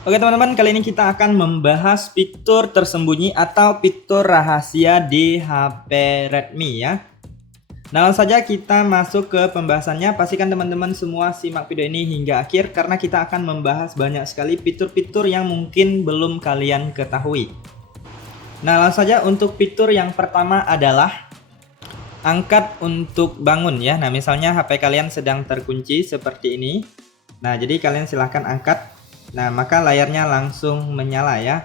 Oke teman-teman, kali ini kita akan membahas fitur tersembunyi atau fitur rahasia di HP Redmi ya. Nah, langsung saja kita masuk ke pembahasannya. Pastikan teman-teman semua simak video ini hingga akhir karena kita akan membahas banyak sekali fitur-fitur yang mungkin belum kalian ketahui. Nah, langsung saja untuk fitur yang pertama adalah angkat untuk bangun ya. Nah, misalnya HP kalian sedang terkunci seperti ini. Nah, jadi kalian silahkan angkat. Nah, maka layarnya langsung menyala ya.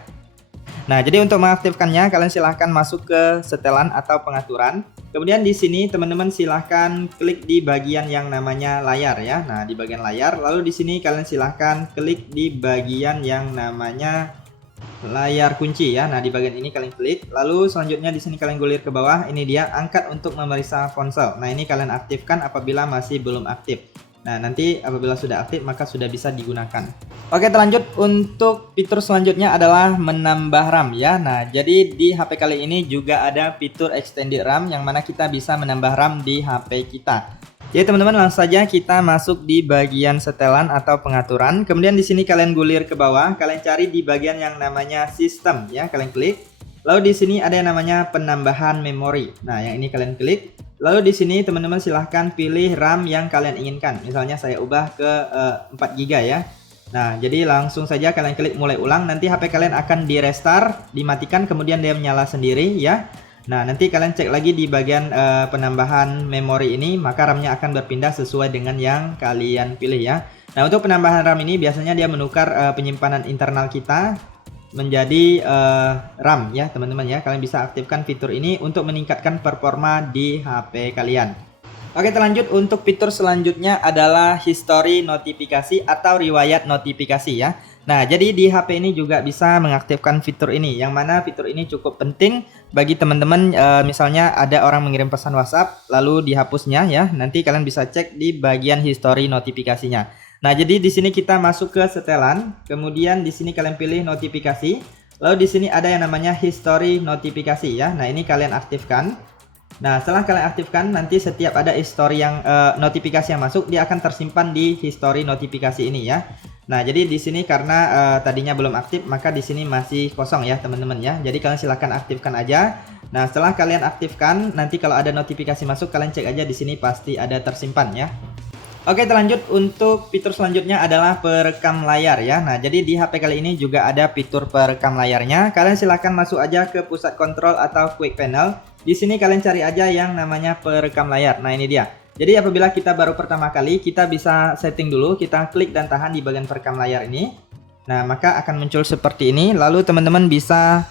Nah, jadi untuk mengaktifkannya kalian silahkan masuk ke setelan atau pengaturan. Kemudian di sini teman-teman silahkan klik di bagian yang namanya layar ya. Nah, di bagian layar. Lalu di sini kalian silahkan klik di bagian yang namanya layar kunci ya. Nah, di bagian ini kalian klik. Lalu selanjutnya di sini kalian gulir ke bawah. Ini dia angkat untuk memeriksa ponsel. Nah, ini kalian aktifkan apabila masih belum aktif. Nah, nanti apabila sudah aktif maka sudah bisa digunakan. Oke, terlanjut untuk fitur selanjutnya adalah menambah RAM ya. Nah, jadi di HP kali ini juga ada fitur extended RAM yang mana kita bisa menambah RAM di HP kita. Jadi teman-teman, langsung saja kita masuk di bagian setelan atau pengaturan. Kemudian di sini kalian gulir ke bawah, kalian cari di bagian yang namanya sistem ya, kalian klik. Lalu di sini ada yang namanya penambahan memori. Nah, yang ini kalian klik. Lalu di sini teman-teman silahkan pilih RAM yang kalian inginkan. Misalnya saya ubah ke 4 GB ya. Nah, jadi langsung saja kalian klik mulai ulang. Nanti HP kalian akan di restart, dimatikan, kemudian dia menyala sendiri ya. Nah, nanti kalian cek lagi di bagian penambahan memori ini, maka RAM-nya akan berpindah sesuai dengan yang kalian pilih ya. Nah, untuk penambahan RAM ini biasanya dia menukar penyimpanan internal kita menjadi RAM ya teman-teman ya. Kalian bisa aktifkan fitur ini untuk meningkatkan performa di HP kalian. Oke, terlanjut untuk fitur selanjutnya adalah history notifikasi atau riwayat notifikasi ya. Nah, jadi di HP ini juga bisa mengaktifkan fitur ini, yang mana fitur ini cukup penting bagi teman-teman misalnya ada orang mengirim pesan WhatsApp lalu dihapusnya ya. Nanti kalian bisa cek di bagian history notifikasinya. Nah, jadi di sini kita masuk ke setelan, kemudian di sini kalian pilih notifikasi. Lalu di sini ada yang namanya history notifikasi ya. Nah, ini kalian aktifkan. Nah, setelah kalian aktifkan, nanti setiap ada history yang notifikasi yang masuk, dia akan tersimpan di history notifikasi ini ya. Nah, jadi di sini karena tadinya belum aktif, maka di sini masih kosong ya teman-teman ya. Jadi kalian silahkan aktifkan aja. Nah, setelah kalian aktifkan, nanti kalau ada notifikasi masuk, kalian cek aja di sini pasti ada tersimpan ya. Oke, terlanjut untuk fitur selanjutnya adalah perekam layar ya. Nah, jadi di HP kali ini juga ada fitur perekam layarnya. Kalian silahkan masuk aja ke pusat kontrol atau quick panel. Di sini kalian cari aja yang namanya perekam layar. Nah, ini dia. Jadi apabila kita baru pertama kali, kita bisa setting dulu. Kita klik dan tahan di bagian perekam layar ini. Nah, maka akan muncul seperti ini. Lalu teman-teman bisa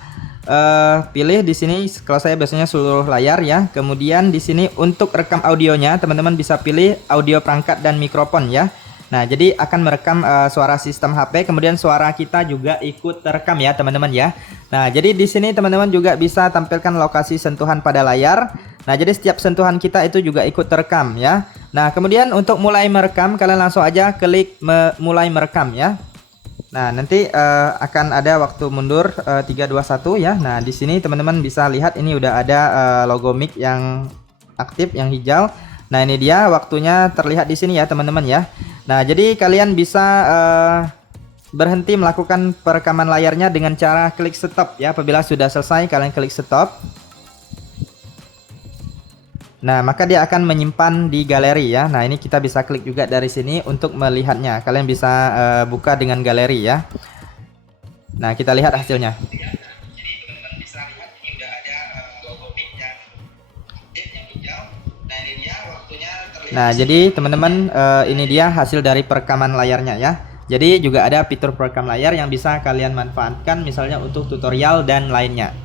pilih di sini, kalau saya biasanya seluruh layar ya. Kemudian di sini untuk rekam audionya teman-teman bisa pilih audio perangkat dan mikrofon ya. Nah, jadi akan merekam suara sistem HP, kemudian suara kita juga ikut terekam ya teman-teman ya. Nah, jadi di sini teman-teman juga bisa tampilkan lokasi sentuhan pada layar. Nah, jadi setiap sentuhan kita itu juga ikut terekam ya. Nah, kemudian untuk mulai merekam kalian langsung aja klik mulai merekam ya. Nah, nanti akan ada waktu mundur 3 2 1 ya. Nah, di sini teman-teman bisa lihat ini udah ada logo mic yang aktif yang hijau. Nah, ini dia waktunya terlihat di sini ya, teman-teman ya. Nah, jadi kalian bisa berhenti melakukan perekaman layarnya dengan cara klik stop ya. Apabila sudah selesai kalian klik stop. Nah, maka dia akan menyimpan di galeri ya. Nah, ini kita bisa klik juga dari sini untuk melihatnya. Kalian bisa buka dengan galeri ya. Nah, kita lihat hasilnya. Nah, jadi teman-teman ini dia hasil dari perekaman layarnya ya. Jadi juga ada fitur perekam layar yang bisa kalian manfaatkan misalnya untuk tutorial dan lainnya.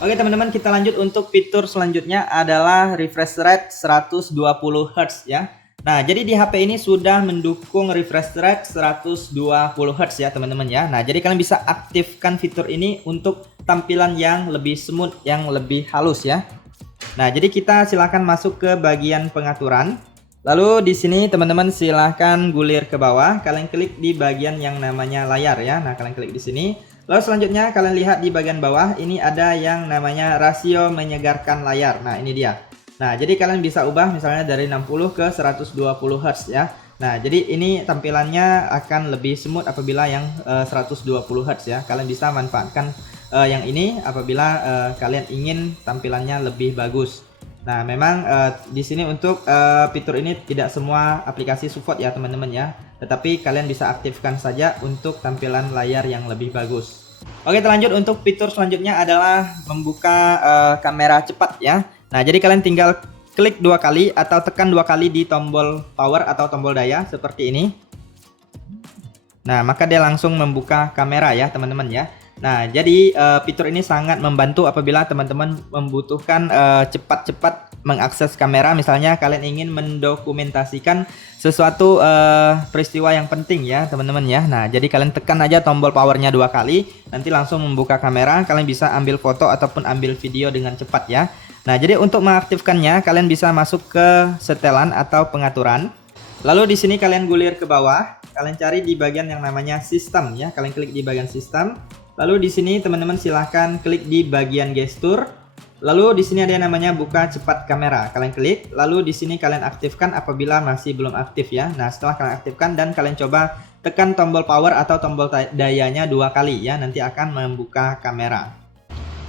Oke teman-teman, kita lanjut untuk fitur selanjutnya adalah refresh rate 120 Hz ya. Nah, jadi di HP ini sudah mendukung refresh rate 120 Hz ya teman-teman ya. Nah, jadi kalian bisa aktifkan fitur ini untuk tampilan yang lebih smooth, yang lebih halus ya. Nah, jadi kita silahkan masuk ke bagian pengaturan. Lalu di sini teman-teman silahkan gulir ke bawah, kalian klik di bagian yang namanya layar ya. Nah, kalian klik di sini. Lalu selanjutnya kalian lihat di bagian bawah ini ada yang namanya rasio menyegarkan layar. Nah, ini dia. Nah, jadi kalian bisa ubah misalnya dari 60 ke 120 Hz ya. Nah, jadi ini tampilannya akan lebih smooth apabila yang 120 Hz ya. Kalian bisa manfaatkan yang ini apabila kalian ingin tampilannya lebih bagus. Nah, memang di sini untuk fitur ini tidak semua aplikasi support ya teman-teman ya. Tetapi kalian bisa aktifkan saja untuk tampilan layar yang lebih bagus. Oke, lanjut untuk fitur selanjutnya adalah membuka kamera cepat ya. Nah, jadi kalian tinggal klik 2 kali atau tekan 2 kali di tombol power atau tombol daya seperti ini. Nah, maka dia langsung membuka kamera ya teman-teman ya. Nah, jadi fitur ini sangat membantu apabila teman-teman membutuhkan cepat-cepat mengakses kamera. Misalnya kalian ingin mendokumentasikan sesuatu peristiwa yang penting ya teman-teman ya. Nah, jadi kalian tekan aja tombol powernya 2 kali, nanti langsung membuka kamera. Kalian bisa ambil foto ataupun ambil video dengan cepat ya. Nah, jadi untuk mengaktifkannya kalian bisa masuk ke setelan atau pengaturan. Lalu di sini kalian gulir ke bawah, kalian cari di bagian yang namanya sistem ya. Kalian klik di bagian sistem. Lalu di sini teman-teman silahkan klik di bagian gestur. Lalu di sini ada yang namanya buka cepat kamera. Kalian klik, lalu di sini kalian aktifkan apabila masih belum aktif ya. Nah, setelah kalian aktifkan dan kalian coba tekan tombol power atau tombol dayanya 2 kali ya, nanti akan membuka kamera.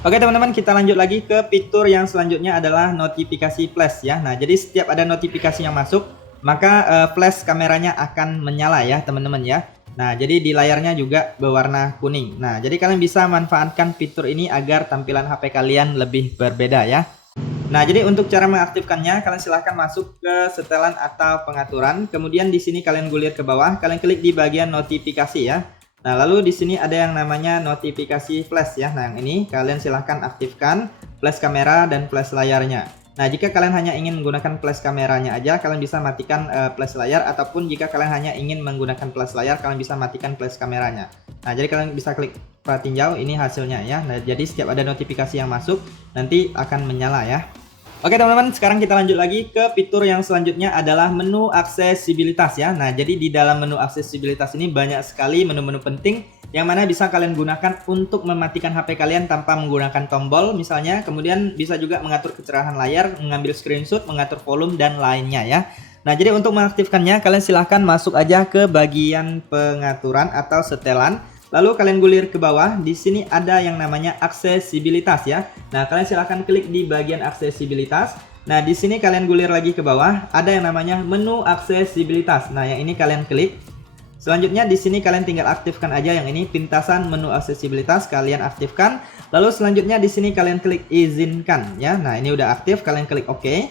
Oke teman-teman, kita lanjut lagi ke fitur yang selanjutnya adalah notifikasi flash ya. Nah, jadi setiap ada notifikasi yang masuk, maka flash kameranya akan menyala ya teman-teman ya. Nah, jadi di layarnya juga berwarna kuning. Nah, jadi kalian bisa manfaatkan fitur ini agar tampilan HP kalian lebih berbeda ya. Nah, jadi untuk cara mengaktifkannya, kalian silahkan masuk ke setelan atau pengaturan. Kemudian di sini kalian gulir ke bawah, kalian klik di bagian notifikasi ya. Nah, lalu di sini ada yang namanya notifikasi flash ya. Nah, yang ini kalian silahkan aktifkan flash kamera dan flash layarnya. Nah, jika kalian hanya ingin menggunakan flash kameranya aja, kalian bisa matikan flash layar, ataupun jika kalian hanya ingin menggunakan flash layar, kalian bisa matikan flash kameranya. Nah, jadi kalian bisa klik tinjau, ini hasilnya ya. Nah, jadi setiap ada notifikasi yang masuk, nanti akan menyala ya. Oke teman-teman, sekarang kita lanjut lagi ke fitur yang selanjutnya adalah menu aksesibilitas ya. Nah, jadi di dalam menu aksesibilitas ini banyak sekali menu-menu penting yang mana bisa kalian gunakan untuk mematikan HP kalian tanpa menggunakan tombol misalnya. Kemudian bisa juga mengatur kecerahan layar, mengambil screenshot, mengatur volume dan lainnya ya. Nah, jadi untuk mengaktifkannya kalian silahkan masuk aja ke bagian pengaturan atau setelan. Lalu kalian gulir ke bawah, di sini ada yang namanya aksesibilitas ya. Nah, kalian silahkan klik di bagian aksesibilitas. Nah, di sini kalian gulir lagi ke bawah, ada yang namanya menu aksesibilitas. Nah, yang ini kalian klik. Selanjutnya di sini kalian tinggal aktifkan aja yang ini, pintasan menu aksesibilitas kalian aktifkan. Lalu selanjutnya di sini kalian klik izinkan ya. Nah, ini udah aktif, kalian klik OK.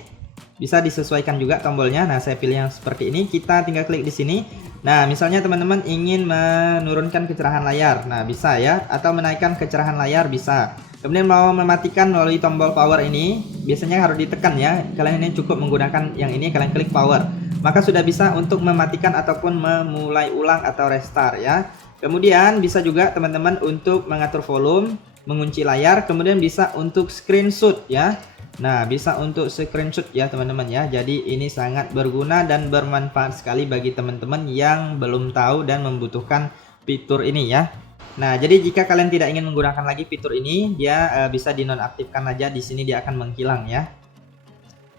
Bisa disesuaikan juga tombolnya. Nah, saya pilih yang seperti ini. Kita tinggal klik di sini. Nah, misalnya teman-teman ingin menurunkan kecerahan layar. Nah, bisa ya. Atau menaikkan kecerahan layar bisa. Kemudian mau mematikan melalui tombol power ini, biasanya harus ditekan ya. Kalian ini cukup menggunakan yang ini, kalian klik power. Maka sudah bisa untuk mematikan ataupun memulai ulang atau restart ya. Kemudian bisa juga teman-teman untuk mengatur volume, mengunci layar, kemudian bisa untuk screenshot ya. Nah, bisa untuk screenshot ya teman-teman ya. Jadi ini sangat berguna dan bermanfaat sekali bagi teman-teman yang belum tahu dan membutuhkan fitur ini ya. Nah, jadi jika kalian tidak ingin menggunakan lagi fitur ini, dia bisa dinonaktifkan aja. Di sini dia akan menghilang ya.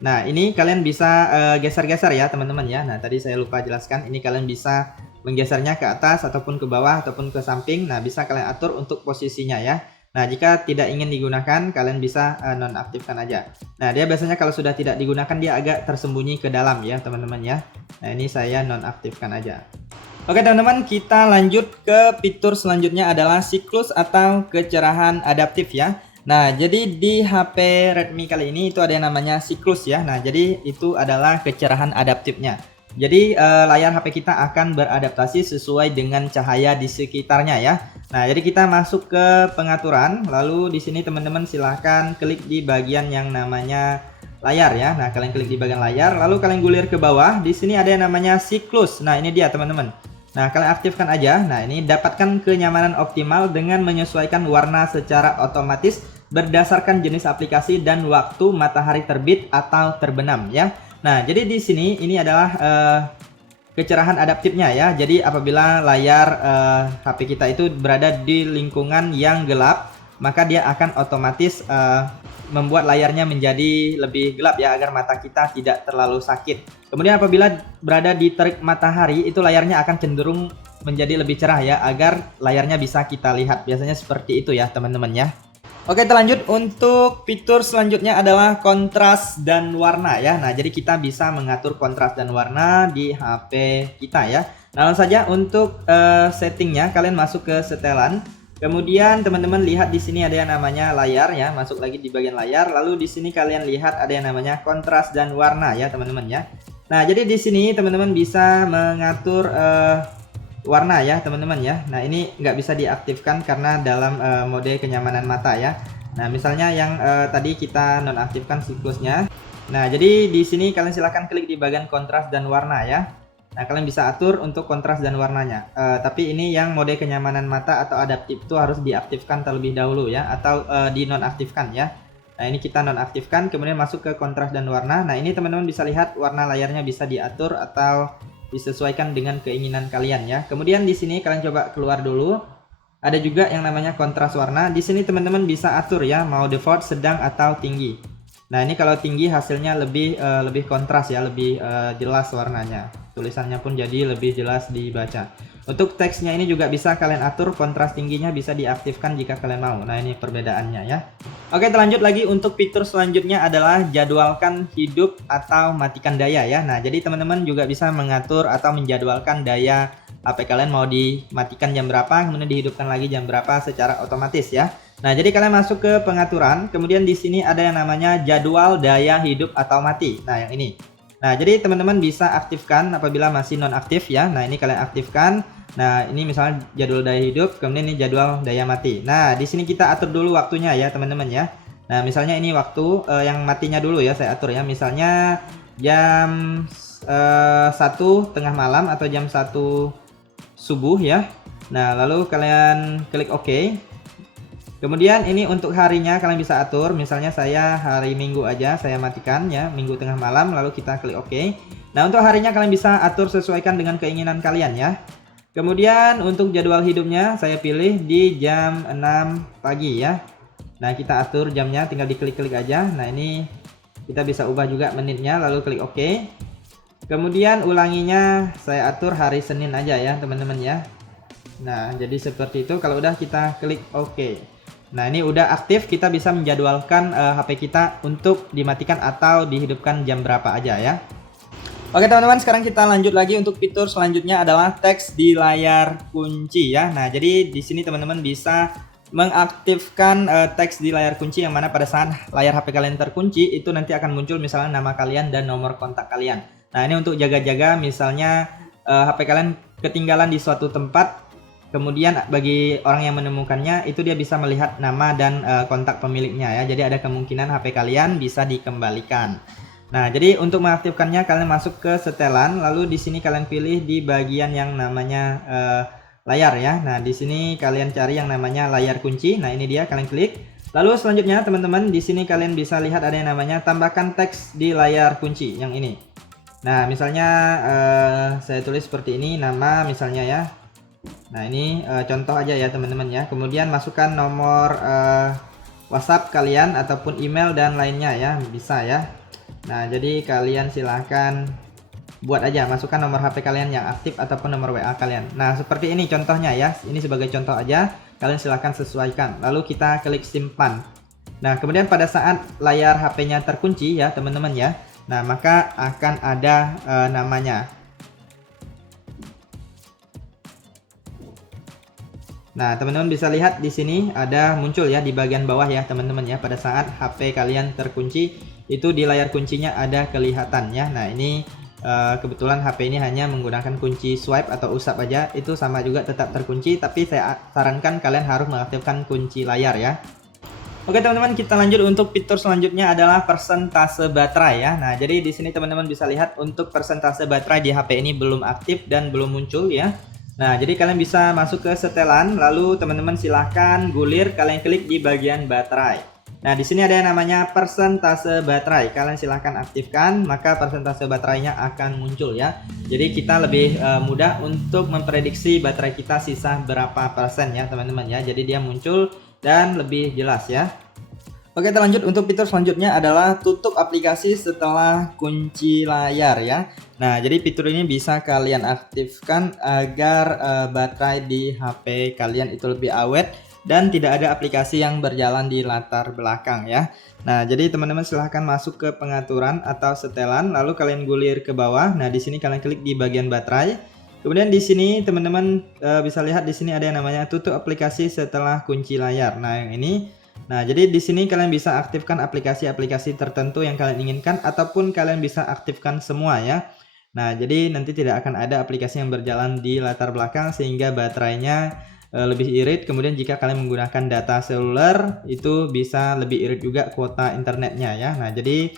Nah, ini kalian bisa geser-geser ya teman-teman ya. Nah, tadi saya lupa jelaskan, ini kalian bisa menggesernya ke atas ataupun ke bawah ataupun ke samping. Nah, bisa kalian atur untuk posisinya ya. Nah, jika tidak ingin digunakan, kalian bisa nonaktifkan aja. Nah, dia biasanya kalau sudah tidak digunakan, dia agak tersembunyi ke dalam ya, teman-teman ya. Nah, ini saya nonaktifkan aja. Oke, teman-teman, kita lanjut ke fitur selanjutnya adalah siklus atau kecerahan adaptif ya. Nah, jadi di HP Redmi kali ini itu ada yang namanya siklus ya. Nah, jadi itu adalah kecerahan adaptifnya. Jadi layar HP kita akan beradaptasi sesuai dengan cahaya di sekitarnya ya. Nah, jadi kita masuk ke pengaturan, lalu di sini teman-teman silahkan klik di bagian yang namanya layar ya. Nah, kalian klik di bagian layar, lalu kalian gulir ke bawah. Di sini ada yang namanya siklus. Nah, ini dia teman-teman. Nah, kalian aktifkan aja. Nah, ini dapatkan kenyamanan optimal dengan menyesuaikan warna secara otomatis berdasarkan jenis aplikasi dan waktu matahari terbit atau terbenam ya. Nah, jadi di sini ini adalah kecerahan adaptifnya ya. Jadi apabila layar HP kita itu berada di lingkungan yang gelap, maka dia akan otomatis membuat layarnya menjadi lebih gelap ya, agar mata kita tidak terlalu sakit. Kemudian apabila berada di terik matahari, itu layarnya akan cenderung menjadi lebih cerah ya, agar layarnya bisa kita lihat. Biasanya seperti itu ya teman-teman ya. Oke, kita lanjut. Untuk fitur selanjutnya adalah kontras dan warna ya. Nah, jadi kita bisa mengatur kontras dan warna di HP kita ya. Nah, langsung saja untuk settingnya, kalian masuk ke setelan. Kemudian teman-teman lihat di sini ada yang namanya layar ya, masuk lagi di bagian layar. Lalu di sini kalian lihat ada yang namanya kontras dan warna ya teman-teman ya. Nah, jadi di sini teman-teman bisa mengatur warna ya teman-teman ya. Nah, ini nggak bisa diaktifkan karena dalam mode kenyamanan mata ya. Nah, misalnya yang tadi kita nonaktifkan siklusnya. Nah, jadi di sini kalian silahkan klik di bagian kontras dan warna ya. Nah, kalian bisa atur untuk kontras dan warnanya. Tapi ini yang mode kenyamanan mata atau adaptif itu harus diaktifkan terlebih dahulu ya, atau dinonaktifkan ya. Nah, ini kita nonaktifkan, kemudian masuk ke kontras dan warna. Nah, ini teman-teman bisa lihat warna layarnya bisa diatur atau disesuaikan dengan keinginan kalian ya. Kemudian di sini kalian coba keluar dulu. Ada juga yang namanya kontras warna. Di sini teman-teman bisa atur ya, mau default, sedang atau tinggi. Nah, ini kalau tinggi hasilnya lebih kontras ya, lebih jelas warnanya. Tulisannya pun jadi lebih jelas dibaca. Untuk teksnya ini juga bisa kalian atur, kontras tingginya bisa diaktifkan jika kalian mau. Nah, ini perbedaannya ya. Oke, lanjut lagi. Untuk fitur selanjutnya adalah jadwalkan hidup atau matikan daya ya. Nah, jadi teman-teman juga bisa mengatur atau menjadwalkan daya HP kalian mau dimatikan jam berapa, kemudian dihidupkan lagi jam berapa secara otomatis ya. Nah, jadi kalian masuk ke pengaturan, kemudian di sini ada yang namanya jadwal daya hidup atau mati. Nah, yang ini. Nah, jadi teman-teman bisa aktifkan apabila masih nonaktif ya. Nah, ini kalian aktifkan. Nah, ini misalnya jadwal daya hidup, kemudian ini jadwal daya mati. Nah, di sini kita atur dulu waktunya ya, teman-teman ya. Nah, misalnya ini waktu yang matinya dulu ya, saya atur ya. Misalnya jam 1 tengah malam atau jam 1 subuh ya. Nah, lalu kalian klik OK. Kemudian ini untuk harinya kalian bisa atur, misalnya saya hari Minggu aja saya matikan ya, Minggu tengah malam, lalu kita klik OK. Nah, untuk harinya kalian bisa atur sesuaikan dengan keinginan kalian ya. Kemudian untuk jadwal hidupnya saya pilih di jam 6 pagi ya. Nah, kita atur jamnya, tinggal diklik-klik aja. Nah, ini kita bisa ubah juga menitnya, lalu klik OK. Kemudian ulanginya saya atur hari Senin aja ya teman-teman ya. Nah, jadi seperti itu. Kalau udah kita klik OK. Nah, ini udah aktif, kita bisa menjadwalkan HP kita untuk dimatikan atau dihidupkan jam berapa aja ya. Oke teman-teman, sekarang kita lanjut lagi. Untuk fitur selanjutnya adalah teks di layar kunci ya. Nah, jadi di sini teman-teman bisa mengaktifkan teks di layar kunci, yang mana pada saat layar HP kalian terkunci itu nanti akan muncul misalnya nama kalian dan nomor kontak kalian. Nah, ini untuk jaga-jaga misalnya HP kalian ketinggalan di suatu tempat. Kemudian bagi orang yang menemukannya itu dia bisa melihat nama dan kontak pemiliknya ya. Jadi ada kemungkinan HP kalian bisa dikembalikan. Nah, jadi untuk mengaktifkannya kalian masuk ke setelan, lalu di sini kalian pilih di bagian yang namanya layar ya. Nah, di sini kalian cari yang namanya layar kunci. Nah, ini dia, kalian klik. Lalu selanjutnya teman-teman di sini kalian bisa lihat ada yang namanya tambahkan teks di layar kunci yang ini. Nah, misalnya saya tulis seperti ini, nama misalnya ya. Nah, ini contoh aja ya teman-teman ya. Kemudian masukkan nomor WhatsApp kalian ataupun email dan lainnya ya, bisa ya. Nah, jadi kalian silahkan buat aja, masukkan nomor HP kalian yang aktif ataupun nomor WA kalian. Nah, seperti ini contohnya ya. Ini sebagai contoh aja, kalian silahkan sesuaikan. Lalu kita klik simpan. Nah, kemudian pada saat layar HP-nya terkunci ya teman-teman ya. Nah, maka akan ada namanya. Nah, teman-teman bisa lihat di sini ada muncul ya di bagian bawah ya teman-teman ya. Pada saat HP kalian terkunci itu di layar kuncinya ada kelihatan ya. Nah, ini kebetulan HP ini hanya menggunakan kunci swipe atau usap aja, itu sama juga tetap terkunci, tapi saya sarankan kalian harus mengaktifkan kunci layar ya. Oke teman-teman, kita lanjut. Untuk fitur selanjutnya adalah persentase baterai ya. Nah, jadi di sini teman-teman bisa lihat untuk persentase baterai di HP ini belum aktif dan belum muncul ya. Nah, jadi kalian bisa masuk ke setelan, lalu teman-teman silahkan gulir, kalian klik di bagian baterai. Nah, di sini ada yang namanya persentase baterai. Kalian silahkan aktifkan, maka persentase baterainya akan muncul ya. Jadi kita lebih mudah untuk memprediksi baterai kita sisa berapa persen ya teman-teman ya. Jadi dia muncul dan lebih jelas ya. Oke, kita lanjut untuk fitur selanjutnya adalah tutup aplikasi setelah kunci layar ya. Nah, jadi fitur ini bisa kalian aktifkan agar baterai di HP kalian itu lebih awet dan tidak ada aplikasi yang berjalan di latar belakang ya. Nah, jadi teman-teman silahkan masuk ke pengaturan atau setelan, lalu kalian gulir ke bawah. Nah, di sini kalian klik di bagian baterai. Kemudian di sini teman-teman bisa lihat di sini ada yang namanya tutup aplikasi setelah kunci layar. Nah, yang ini. Nah, jadi di sini kalian bisa aktifkan aplikasi-aplikasi tertentu yang kalian inginkan ataupun kalian bisa aktifkan semua ya. Nah, jadi nanti tidak akan ada aplikasi yang berjalan di latar belakang sehingga baterainya lebih irit. Kemudian jika kalian menggunakan data seluler itu bisa lebih irit juga kuota internetnya ya. Nah, jadi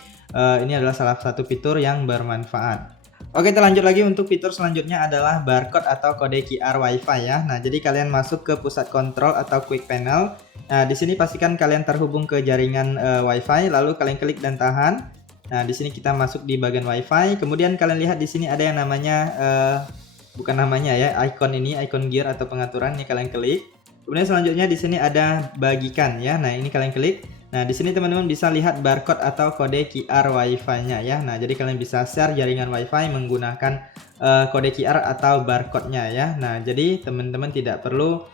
ini adalah salah satu fitur yang bermanfaat. Oke, kita lanjut lagi untuk fitur selanjutnya adalah barcode atau kode QR WiFi ya. Nah, jadi kalian masuk ke pusat kontrol atau quick panel. Nah, di sini pastikan kalian terhubung ke jaringan WiFi, lalu kalian klik dan tahan. Nah, di sini kita masuk di bagian WiFi. Kemudian kalian lihat di sini ada yang namanya bukan namanya ya, ikon ini, ikon gear atau pengaturan, ini kalian klik. Kemudian selanjutnya di sini ada bagikan ya. Nah, ini kalian klik. Nah, di sini teman-teman bisa lihat barcode atau kode QR WiFi-nya ya. Nah, jadi kalian bisa share jaringan WiFi menggunakan kode QR atau barcode-nya ya. Nah, jadi teman-teman tidak perlu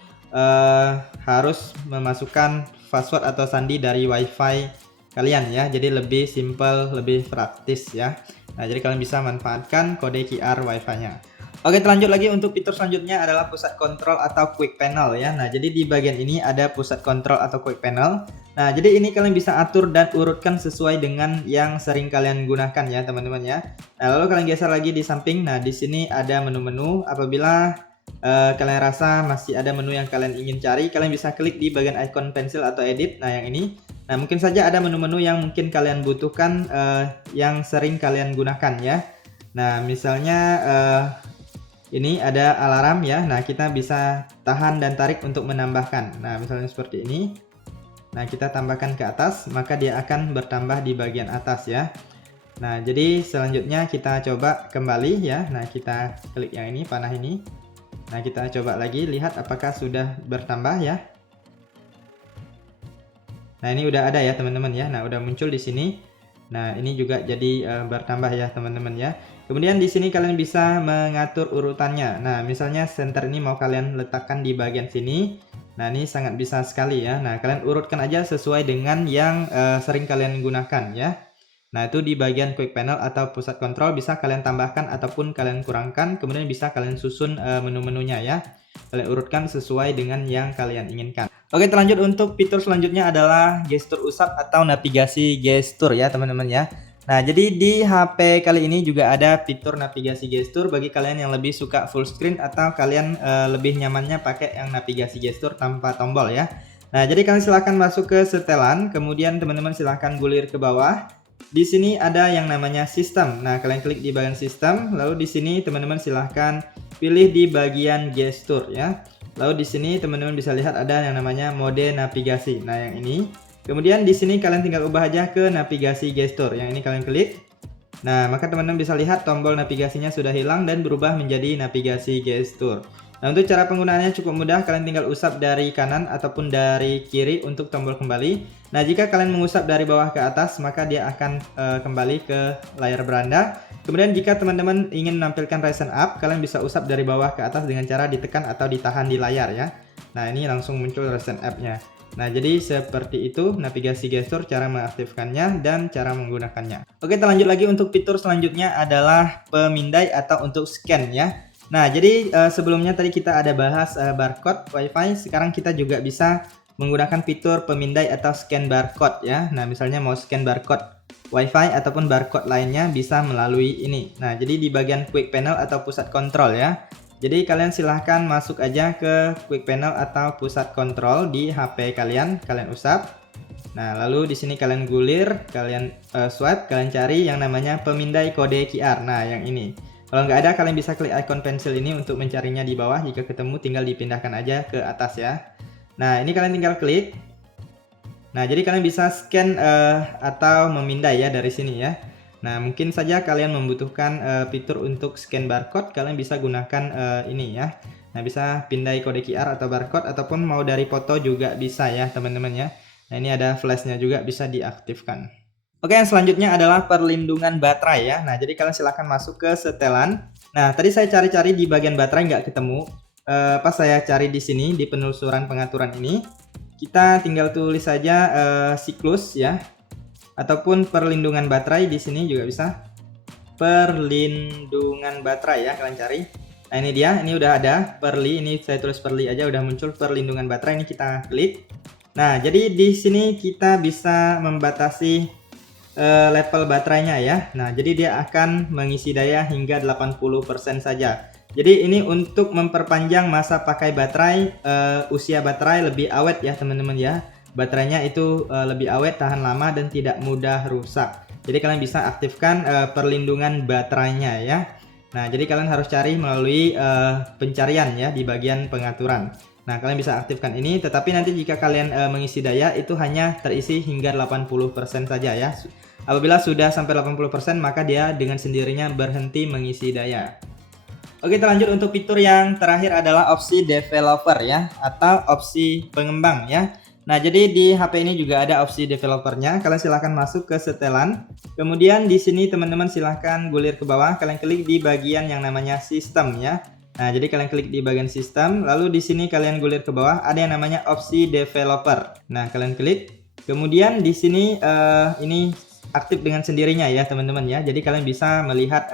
harus memasukkan password atau sandi dari WiFi kalian ya. Jadi lebih simple, lebih praktis ya. Nah, jadi kalian bisa manfaatkan kode QR WiFi-nya. Oke, lanjut lagi untuk fitur selanjutnya adalah pusat kontrol atau quick panel ya. Nah, jadi di bagian ini ada pusat kontrol atau quick panel. Nah, jadi ini kalian bisa atur dan urutkan sesuai dengan yang sering kalian gunakan ya, teman-teman ya. Nah, lalu kalian geser lagi di samping. Nah, di sini ada menu-menu. Apabila kalian rasa masih ada menu yang kalian ingin cari, kalian bisa klik di bagian ikon pensil atau edit. Nah, yang ini. Nah, mungkin saja ada menu-menu yang mungkin kalian butuhkan yang sering kalian gunakan ya. Nah, misalnya ini ada alarm ya. Nah, kita bisa tahan dan tarik untuk menambahkan. Nah, misalnya seperti ini. Nah, kita tambahkan ke atas, maka dia akan bertambah di bagian atas ya. Nah, jadi selanjutnya kita coba kembali ya. Nah, kita klik yang ini, panah ini. Nah, kita coba lagi, lihat apakah sudah bertambah ya. Nah, ini udah ada ya teman-teman ya. Nah, udah muncul di sini. Nah, ini juga jadi bertambah ya teman-teman ya. Kemudian di sini kalian bisa mengatur urutannya. Nah, misalnya center ini mau kalian letakkan di bagian sini. Nah, ini sangat bisa sekali ya. Nah, kalian urutkan aja sesuai dengan yang sering kalian gunakan ya. Nah, itu di bagian quick panel atau pusat kontrol bisa kalian tambahkan ataupun kalian kurangkan. Kemudian bisa kalian susun menu-menunya ya. Kalian urutkan sesuai dengan yang kalian inginkan. Oke, terlanjut untuk fitur selanjutnya adalah gestur usap atau navigasi gestur ya teman-teman ya. Nah, jadi di HP kali ini juga ada fitur navigasi gestur bagi kalian yang lebih suka full screen atau kalian lebih nyamannya pakai yang navigasi gestur tanpa tombol ya. Nah, jadi kalian silahkan masuk ke setelan, kemudian teman-teman silahkan gulir ke bawah. Di sini ada yang namanya sistem. Nah, kalian klik di bagian sistem, lalu di sini teman-teman silahkan pilih di bagian gestur ya. Lalu di sini teman-teman bisa lihat ada yang namanya mode navigasi. Nah, yang ini. Kemudian di sini kalian tinggal ubah aja ke navigasi gestur. Yang ini kalian klik. Nah, maka teman-teman bisa lihat tombol navigasinya sudah hilang dan berubah menjadi navigasi gestur. Nah, untuk cara penggunaannya cukup mudah, kalian tinggal usap dari kanan ataupun dari kiri untuk tombol kembali. Nah, jika kalian mengusap dari bawah ke atas, maka dia akan kembali ke layar beranda. Kemudian jika teman-teman ingin menampilkan Ryzen up, kalian bisa usap dari bawah ke atas dengan cara ditekan atau ditahan di layar ya. Nah, ini langsung muncul Ryzen up-nya. Nah, jadi seperti itu navigasi gestur, cara mengaktifkannya dan cara menggunakannya. Oke, kita lanjut lagi untuk fitur selanjutnya adalah pemindai atau untuk scan ya. Nah, jadi sebelumnya tadi kita ada bahas barcode WiFi, sekarang kita juga bisa menggunakan fitur pemindai atau scan barcode ya. Nah, misalnya mau scan barcode WiFi ataupun barcode lainnya bisa melalui ini. Nah, jadi di bagian quick panel atau pusat kontrol ya. Jadi kalian silahkan masuk aja ke quick panel atau pusat kontrol di HP kalian, kalian usap. Nah, lalu di sini kalian gulir, kalian swipe, kalian cari yang namanya pemindai kode QR. Nah, yang ini. Kalau nggak ada, kalian bisa klik ikon pensil ini untuk mencarinya di bawah. Jika ketemu, tinggal dipindahkan aja ke atas ya. Nah, ini kalian tinggal klik. Nah, jadi kalian bisa scan atau memindai ya dari sini ya. Nah, mungkin saja kalian membutuhkan fitur untuk scan barcode, kalian bisa gunakan ini ya. Nah, bisa pindai kode QR atau barcode ataupun mau dari foto juga bisa ya, teman-teman ya. Nah, ini ada flashnya juga, bisa diaktifkan. Oke, yang selanjutnya adalah perlindungan baterai ya. Nah, jadi kalian silahkan masuk ke setelan. Nah, tadi saya cari-cari di bagian baterai nggak ketemu. Pas saya cari di sini di penelusuran pengaturan ini, kita tinggal tulis saja siklus ya, ataupun perlindungan baterai. Di sini juga bisa perlindungan baterai ya, kalian cari. Nah, ini dia, ini udah ada perli, ini saya tulis perli aja udah muncul perlindungan baterai, ini kita klik. Nah, jadi di sini kita bisa membatasi level baterainya ya. Nah, jadi dia akan mengisi daya hingga 80% saja. Jadi ini untuk memperpanjang masa pakai baterai, usia baterai lebih awet ya teman-teman ya. Baterainya itu lebih awet, tahan lama dan tidak mudah rusak. Jadi kalian bisa aktifkan perlindungan baterainya ya. Nah, jadi kalian harus cari melalui pencarian ya di bagian pengaturan. Nah, kalian bisa aktifkan ini, tetapi nanti jika kalian mengisi daya itu hanya terisi hingga 80% saja ya. Apabila sudah sampai 80%, maka dia dengan sendirinya berhenti mengisi daya. Oke, kita lanjut untuk fitur yang terakhir adalah opsi developer ya, atau opsi pengembang ya. Nah, jadi di HP ini juga ada opsi developernya. Kalian silahkan masuk ke setelan. Kemudian di sini teman-teman silahkan gulir ke bawah. Kalian klik di bagian yang namanya sistem ya. Nah, jadi kalian klik di bagian sistem. Lalu di sini kalian gulir ke bawah. Ada yang namanya opsi developer. Nah, kalian klik. Kemudian di sini ini aktif dengan sendirinya ya teman-teman ya. Jadi kalian bisa melihat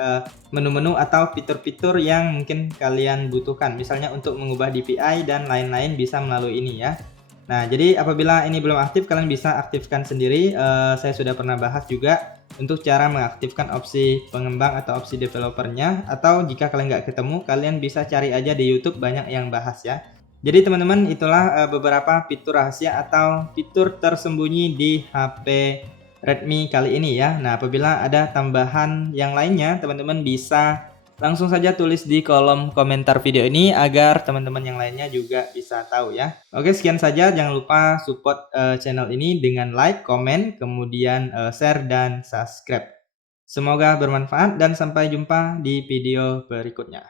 menu-menu atau fitur-fitur yang mungkin kalian butuhkan. Misalnya untuk mengubah DPI dan lain-lain bisa melalui ini ya. Nah, jadi apabila ini belum aktif, kalian bisa aktifkan sendiri. Saya sudah pernah bahas juga untuk cara mengaktifkan opsi pengembang atau opsi developernya. Atau jika kalian nggak ketemu, kalian bisa cari aja di YouTube, banyak yang bahas ya. Jadi teman-teman, itulah beberapa fitur rahasia atau fitur tersembunyi di HP Redmi kali ini ya. Nah, apabila ada tambahan yang lainnya, teman-teman bisa langsung saja tulis di kolom komentar video ini agar teman-teman yang lainnya juga bisa tahu ya. Oke, sekian saja. Jangan lupa support channel ini dengan like, komen, kemudian share dan subscribe. Semoga bermanfaat dan sampai jumpa di video berikutnya.